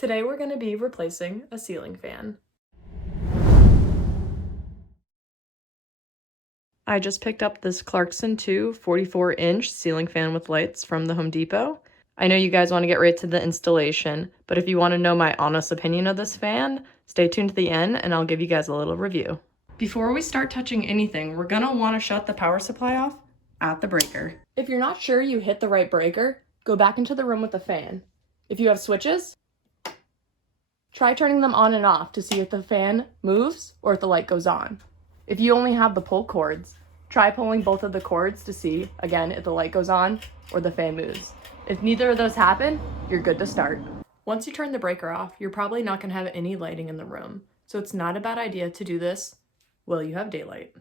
Today we're going to be replacing a ceiling fan. I just picked up this Clarkson 2 44-inch ceiling fan with lights from the Home Depot. I know you guys want to get right to the installation, but if you want to know my honest opinion of this fan, stay tuned to the end and I'll give you guys a little review. Before we start touching anything, we're going to want to shut the power supply off at the breaker. If you're not sure you hit the right breaker, go back into the room with the fan. If you have switches, try turning them on and off to see if the fan moves or if the light goes on. If you only have the pull cords, try pulling both of the cords to see, again, if the light goes on or the fan moves. If neither of those happen, you're good to start. Once you turn the breaker off, you're probably not going to have any lighting in the room, so it's not a bad idea to do this while you have daylight.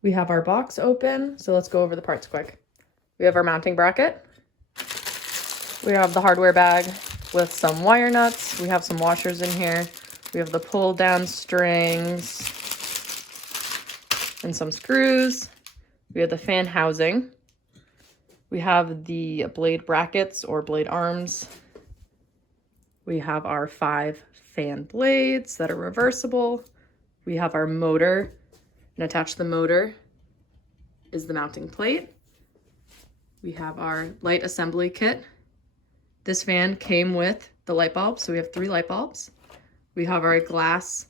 We have our box open, so let's go over the parts quick. We have our mounting bracket. We have the hardware bag with some wire nuts. We have some washers in here. We have the pull down strings and some screws. We have the fan housing. We have the blade brackets or blade arms. We have our 5 fan blades that are reversible. We have our motor, and attached to the motor is the mounting plate. We have our light assembly kit. This fan came with the light bulb, so we have 3 light bulbs. We have our glass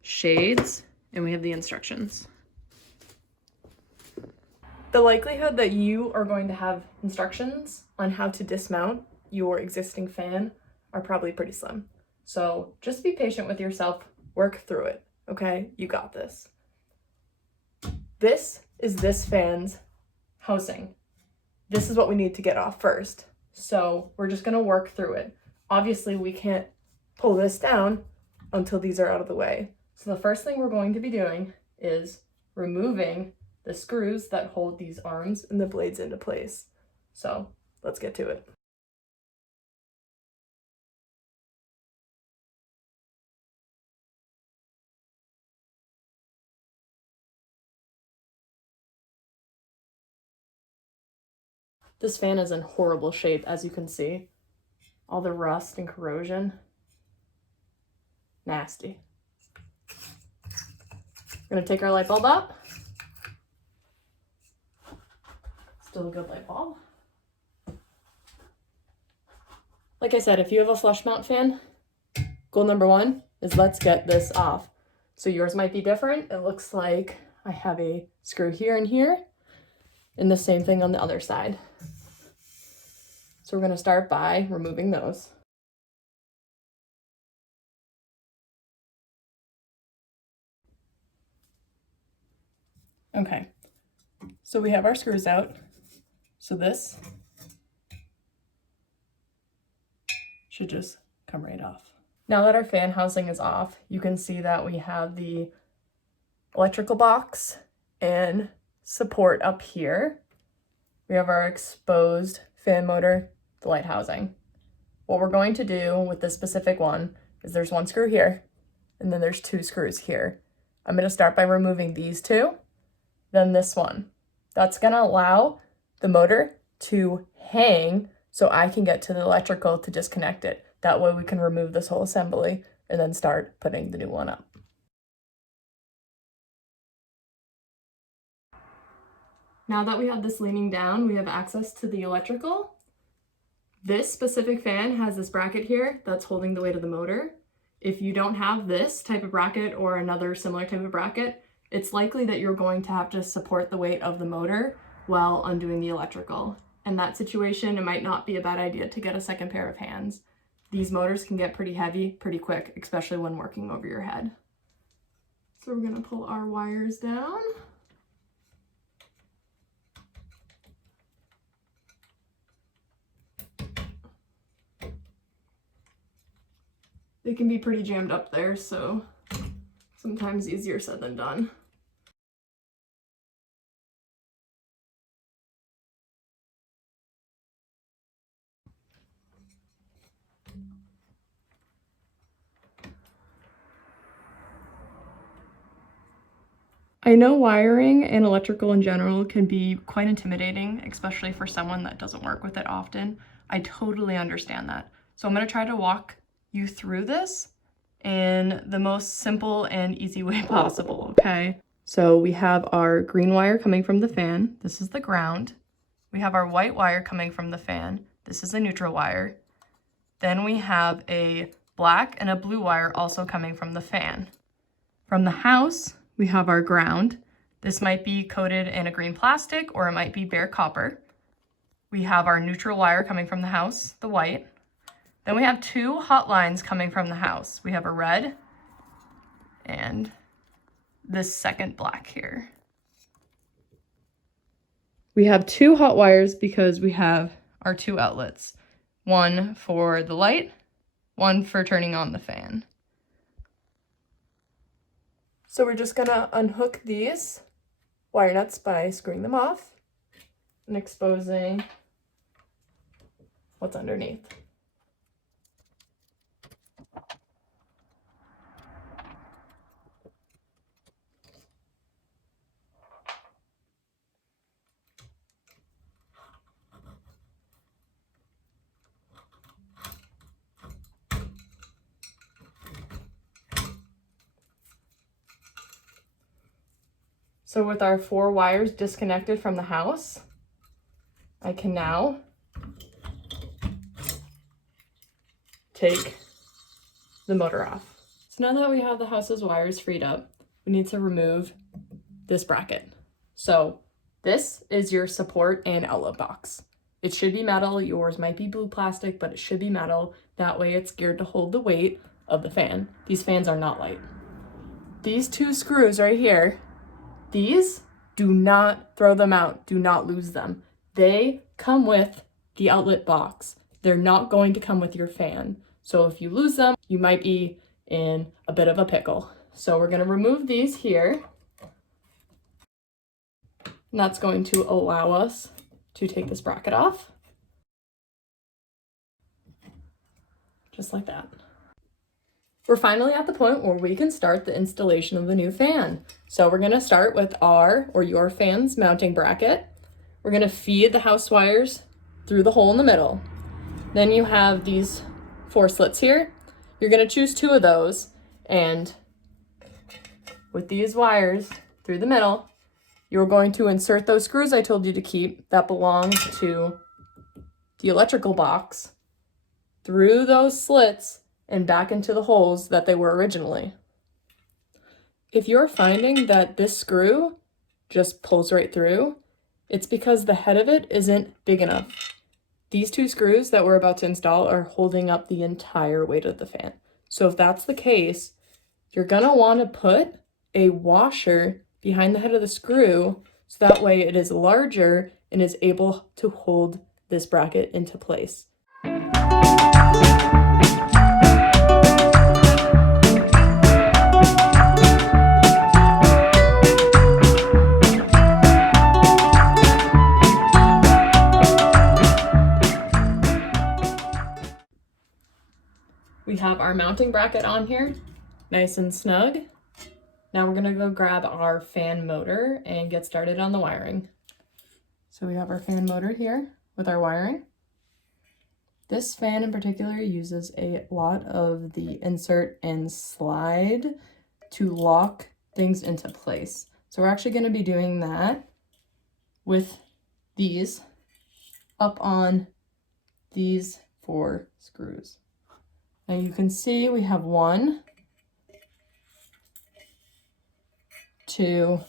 shades, and we have the instructions. The likelihood that you are going to have instructions on how to dismount your existing fan are probably pretty slim. So just be patient with yourself, work through it, okay? You got this. This is this fan's housing. This is what we need to get off first. So we're just gonna work through it. Obviously we can't pull this down until these are out of the way. So the first thing we're going to be doing is removing the screws that hold these arms and the blades into place. So let's get to it. This fan is in horrible shape, as you can see. All the rust and corrosion. Nasty. We're gonna take our light bulb up. Still a good light bulb. Like I said, if you have a flush mount fan, goal number 1 is let's get this off. So yours might be different. It looks like I have a screw here and here, and the same thing on the other side. So we're going to start by removing those. Okay, so we have our screws out. So this should just come right off. Now that our fan housing is off, you can see that we have the electrical box and support up here. We have our exposed fan motor, the light housing. What we're going to do with this specific one is there's 1 screw here, and then there's 2 screws here. I'm going to start by removing these 2, then this one. That's going to allow the motor to hang so I can get to the electrical to disconnect it. That way we can remove this whole assembly and then start putting the new one up. Now that we have this leaning down, we have access to the electrical. This specific fan has this bracket here that's holding the weight of the motor. If you don't have this type of bracket or another similar type of bracket, it's likely that you're going to have to support the weight of the motor while undoing the electrical. In that situation, it might not be a bad idea to get a second pair of hands. These motors can get pretty heavy pretty quick, especially when working over your head. So we're gonna pull our wires down. They can be pretty jammed up there, so sometimes easier said than done. I know wiring and electrical in general can be quite intimidating, especially for someone that doesn't work with it often. I totally understand that. So I'm going to try to walk you through this in the most simple and easy way possible, okay? So we have our green wire coming from the fan. This is the ground. We have our white wire coming from the fan. This is a neutral wire. Then we have a black and a blue wire also coming from the fan. From the house, we have our ground. This might be coated in a green plastic or it might be bare copper. We have our neutral wire coming from the house, the white. Then we have two hot lines coming from the house. We have a red and this second black here. We have two hot wires because we have our two outlets. One for the light, one for turning on the fan. So we're just gonna unhook these wire nuts by screwing them off and exposing what's underneath. So with our 4 wires disconnected from the house, I can now take the motor off. So now that we have the house's wires freed up, we need to remove this bracket. So this is your support and outlet box. It should be metal. Yours might be blue plastic, but it should be metal. That way it's geared to hold the weight of the fan. These fans are not light. These 2 screws right here, these, do not throw them out. Do not lose them. They come with the outlet box. They're not going to come with your fan. So if you lose them, you might be in a bit of a pickle. So we're going to remove these here. And that's going to allow us to take this bracket off. Just like that. We're finally at the point where we can start the installation of the new fan. So we're gonna start with our, or your fan's mounting bracket. We're gonna feed the house wires through the hole in the middle. Then you have these 4 slits here. You're gonna choose 2 of those, and with these wires through the middle, you're going to insert those screws I told you to keep that belong to the electrical box through those slits and back into the holes that they were originally. If you're finding that this screw just pulls right through, it's because the head of it isn't big enough. These 2 screws that we're about to install are holding up the entire weight of the fan. So if that's the case, you're gonna want to put a washer behind the head of the screw so that way it is larger and is able to hold this bracket into place. We have our mounting bracket on here, nice and snug. Now we're gonna go grab our fan motor and get started on the wiring. So we have our fan motor here with our wiring. This fan in particular uses a lot of the insert and slide to lock things into place. So we're actually gonna be doing that with these up on these 4 screws. Now you can see we have 1, 2,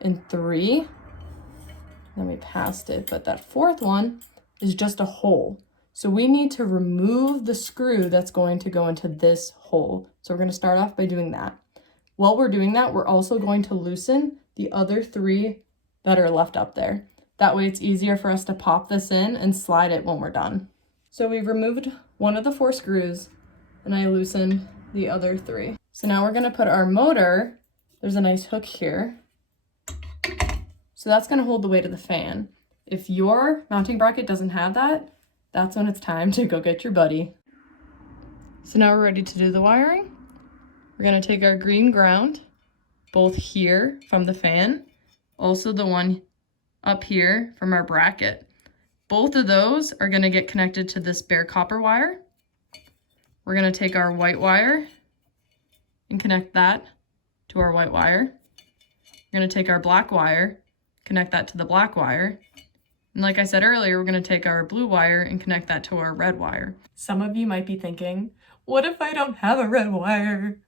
and 3. Then we passed it, but that 4th one is just a hole. So we need to remove the screw that's going to go into this hole. So we're going to start off by doing that. While we're doing that, we're also going to loosen the other 3 that are left up there. That way it's easier for us to pop this in and slide it when we're done. So we've removed one of the 4 screws and I loosened the other 3. So now we're gonna put our motor, there's a nice hook here. So that's gonna hold the weight of the fan. If your mounting bracket doesn't have that, that's when it's time to go get your buddy. So now we're ready to do the wiring. We're gonna take our green ground, both here from the fan, also the one up here from our bracket. Both of those are gonna get connected to this bare copper wire. We're gonna take our white wire and connect that to our white wire. We're gonna take our black wire, connect that to the black wire. And like I said earlier, we're gonna take our blue wire and connect that to our red wire. Some of you might be thinking, what if I don't have a red wire?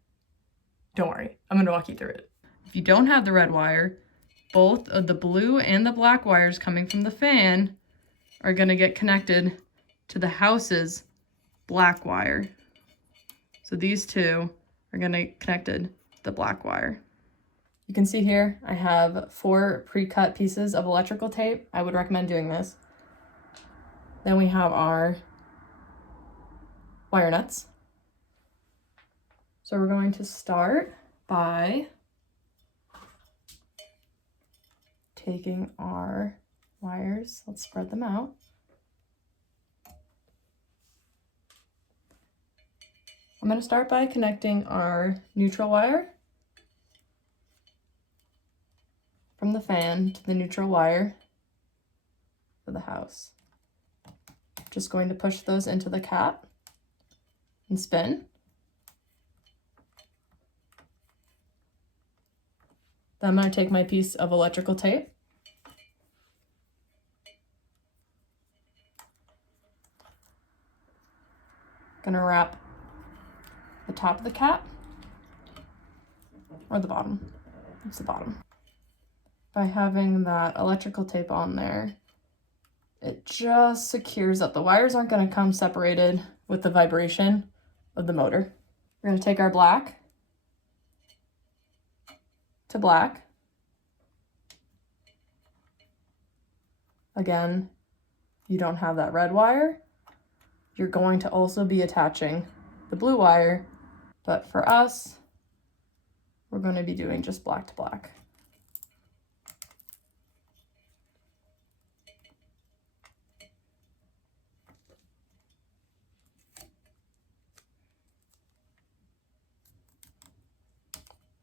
Don't worry, I'm gonna walk you through it. If you don't have the red wire, both of the blue and the black wires coming from the fan are gonna get connected to the house's black wire. So these 2 are gonna get connected to the black wire. You can see here, I have 4 pre-cut pieces of electrical tape. I would recommend doing this. Then we have our wire nuts. So we're going to start by taking our wires, let's spread them out. I'm going to start by connecting our neutral wire from the fan to the neutral wire for the house. Just going to push those into the cap and spin. Then I'm going to take my piece of electrical tape. Gonna wrap the top of the cap or the bottom. It's the bottom. By having that electrical tape on there, it just secures up. The wires aren't going to come separated with the vibration of the motor. We're going to take our black to black. Again, if you don't have that red wire, you're going to also be attaching the blue wire, but for us, we're going to be doing just black to black.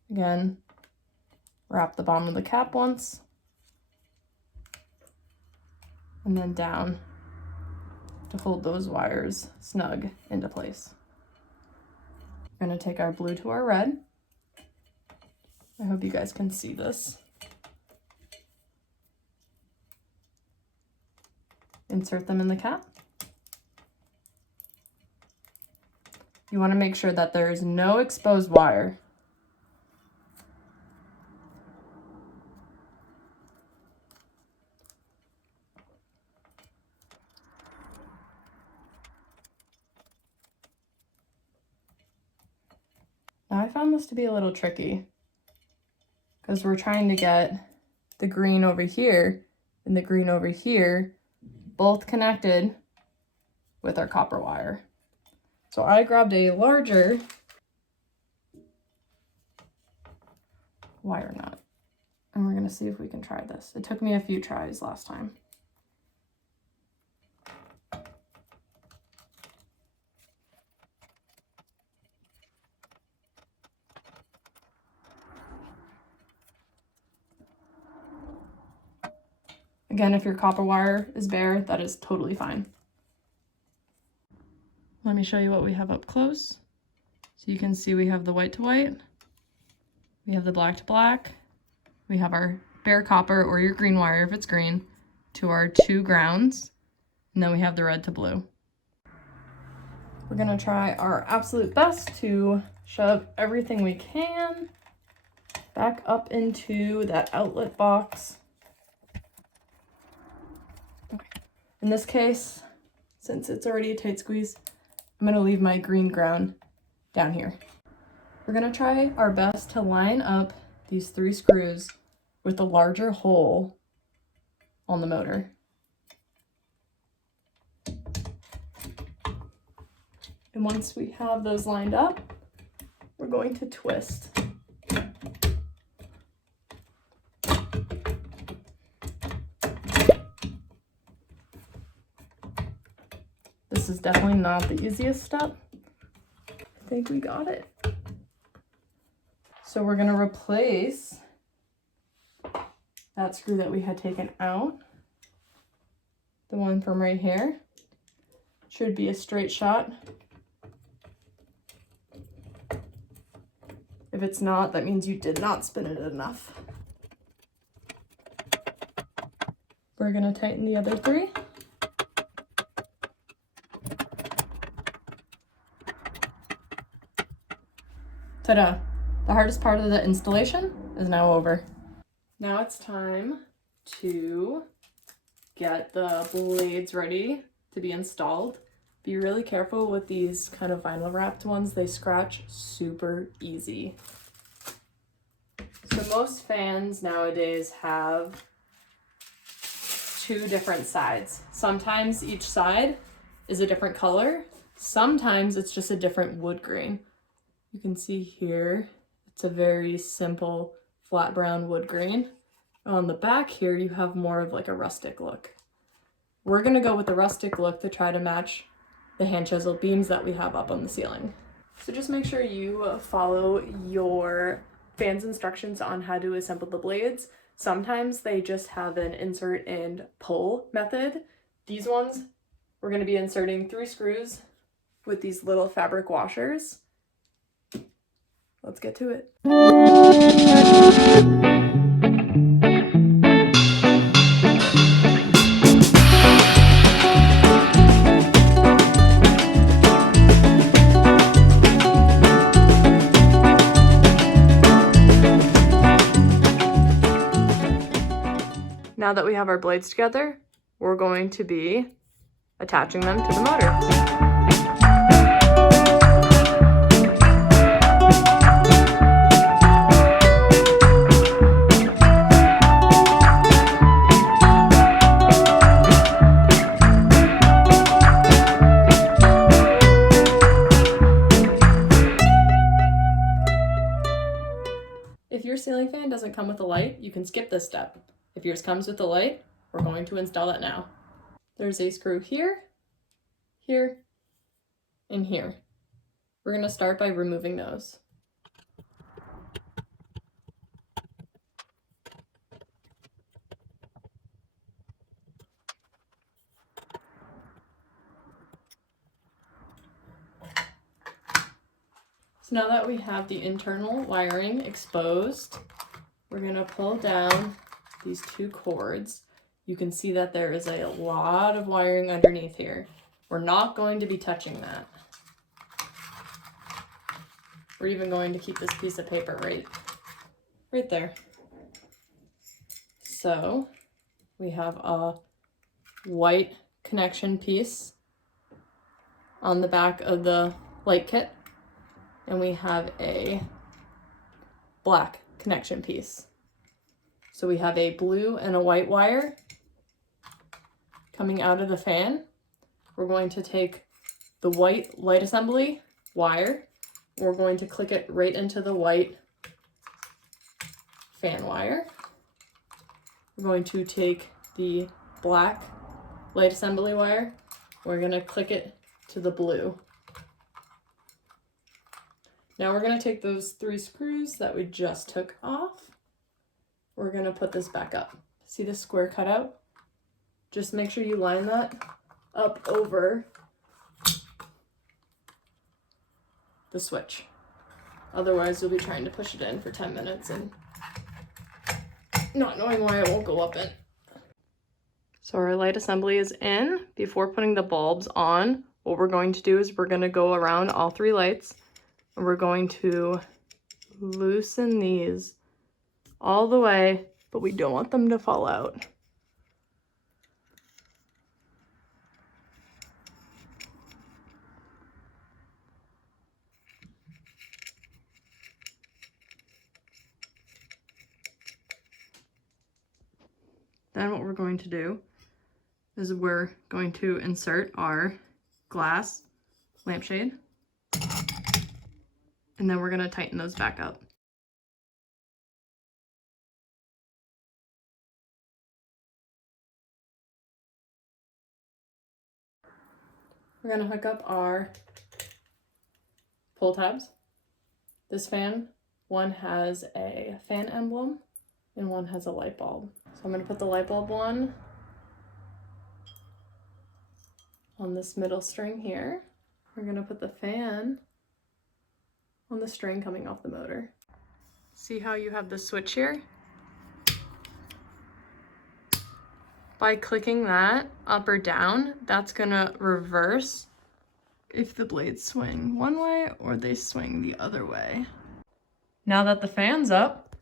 Again, wrap the bottom of the cap once, and then down to hold those wires snug into place. We're going to take our blue to our red. I hope you guys can see this. Insert them in the cap. You want to make sure that there is no exposed wire. Now I found this to be a little tricky because we're trying to get the green over here and the green over here both connected with our copper wire. So I grabbed a larger wire nut and we're going to see if we can try this. It took me a few tries last time. Again, if your copper wire is bare, that is totally fine. Let me show you what we have up close. So you can see we have the white to white, we have the black to black, we have our bare copper or your green wire if it's green to our 2 grounds, and then we have the red to blue. We're gonna try our absolute best to shove everything we can back up into that outlet box. In this case, since it's already a tight squeeze, I'm going to leave my green ground down here. We're gonna try our best to line up these 3 screws with the larger hole on the motor. And once we have those lined up, we're going to twist. This is definitely not the easiest step. I think we got it. So we're gonna replace that screw that we had taken out. The one from right here. Should be a straight shot. If it's not, that means you did not spin it enough. We're gonna tighten the other 3. Ta-da! The hardest part of the installation is now over. Now it's time to get the blades ready to be installed. Be really careful with these kind of vinyl wrapped ones. They scratch super easy. So most fans nowadays have 2 different sides. Sometimes each side is a different color. Sometimes it's just a different wood grain. You can see here, it's a very simple flat brown wood grain. On the back here, you have more of like a rustic look. We're gonna go with the rustic look to try to match the hand chisel beams that we have up on the ceiling. So just make sure you follow your fan's instructions on how to assemble the blades. Sometimes they just have an insert and pull method. These ones, we're gonna be inserting 3 screws with these little fabric washers. Let's get to it. Now that we have our blades together, we're going to be attaching them to the motor. If your ceiling fan doesn't come with a light, you can skip this step. If yours comes with a light, we're going to install it now. There's a screw here, here, and here. We're going to start by removing those. So now that we have the internal wiring exposed, we're going to pull down these 2 cords. You can see that there is a lot of wiring underneath here. We're not going to be touching that. We're even going to keep this piece of paper right there. So we have a white connection piece on the back of the light kit, and we have a black connection piece. So we have a blue and a white wire coming out of the fan. We're going to take the white light assembly wire. We're going to click it right into the white fan wire. We're going to take the black light assembly wire. We're going to click it to the blue. Now we're going to take those 3 screws that we just took off. We're going to put this back up. See the square cutout? Just make sure you line that up over the switch. Otherwise, you'll be trying to push it in for 10 minutes and not knowing why it won't go up in. So our light assembly is in. Before putting the bulbs on, what we're going to do is we're going to go around all 3 lights and we're going to loosen these all the way, but we don't want them to fall out. Then what we're going to do is we're going to insert our glass lampshade, and then we're going to tighten those back up. We're going to hook up our pull tabs. This fan, one has a fan emblem and one has a light bulb. So I'm going to put the light bulb one on this middle string here. We're going to put the fan on the string coming off the motor. See how you have the switch here? By clicking that up or down, that's gonna reverse if the blades swing one way or they swing the other way. Now that the fan's up,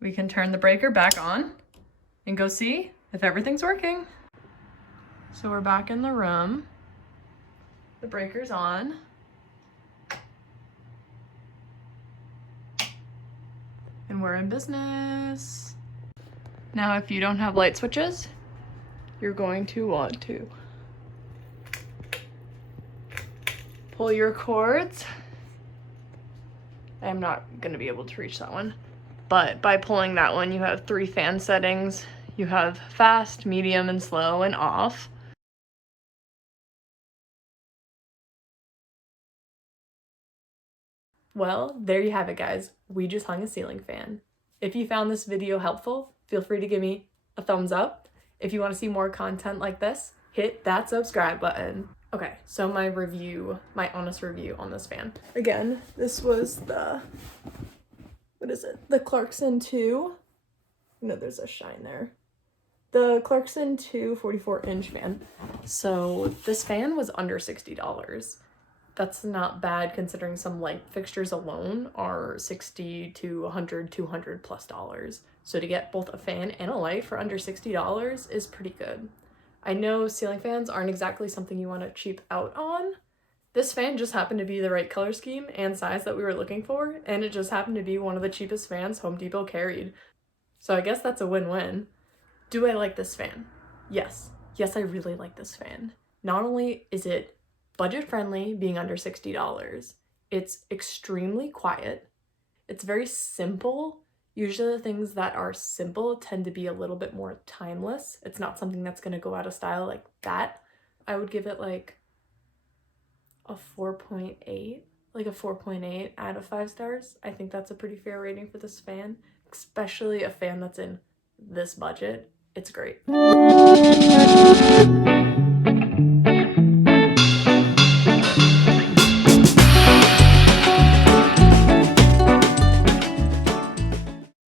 we can turn the breaker back on and go see if everything's working. So we're back in the room. The breaker's on. And we're in business. Now, if you don't have light switches, you're going to want to pull your cords. I'm not going to be able to reach that one, but by pulling that one, you have 3 fan settings. You have fast, medium, and slow, and off. Well, there you have it, guys. We just hung a ceiling fan. If you found this video helpful, feel free to give me a thumbs up. If you want to see more content like this, hit that subscribe button. Okay, so my honest review on this fan. Again, this was the, the Clarkson 2. No, there's a shine there. The Clarkson 2 44-inch fan. So this fan was under $60. That's not bad considering some light fixtures alone are $60 to $100, $200 plus dollars. So to get both a fan and a light for under $60 is pretty good. I know ceiling fans aren't exactly something you want to cheap out on. This fan just happened to be the right color scheme and size that we were looking for, and it just happened to be one of the cheapest fans Home Depot carried. So I guess that's a win-win. Do I like this fan? Yes. Yes, I really like this fan. Not only is it budget friendly, being under $60, it's extremely quiet. It's very simple. Usually the things that are simple tend to be a little bit more timeless. It's not something that's going to go out of style like that. I would give it like a 4.8, like a 4.8 out of 5 stars. I think that's a pretty fair rating for this fan, especially a fan that's in this budget. It's great.